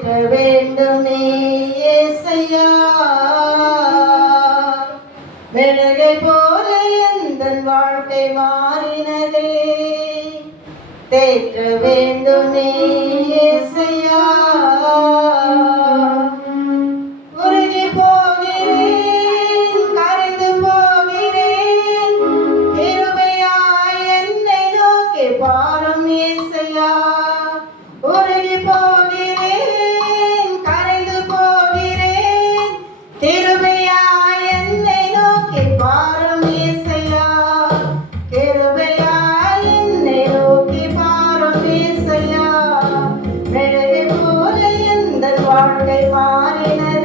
தேற்ற வேண்டும் நீ ஏசையா. மெழுகை போல எந்த வாழ்க்கை மாறினதே? தேற்ற வேண்டும் நீ ஏசையா. Morning.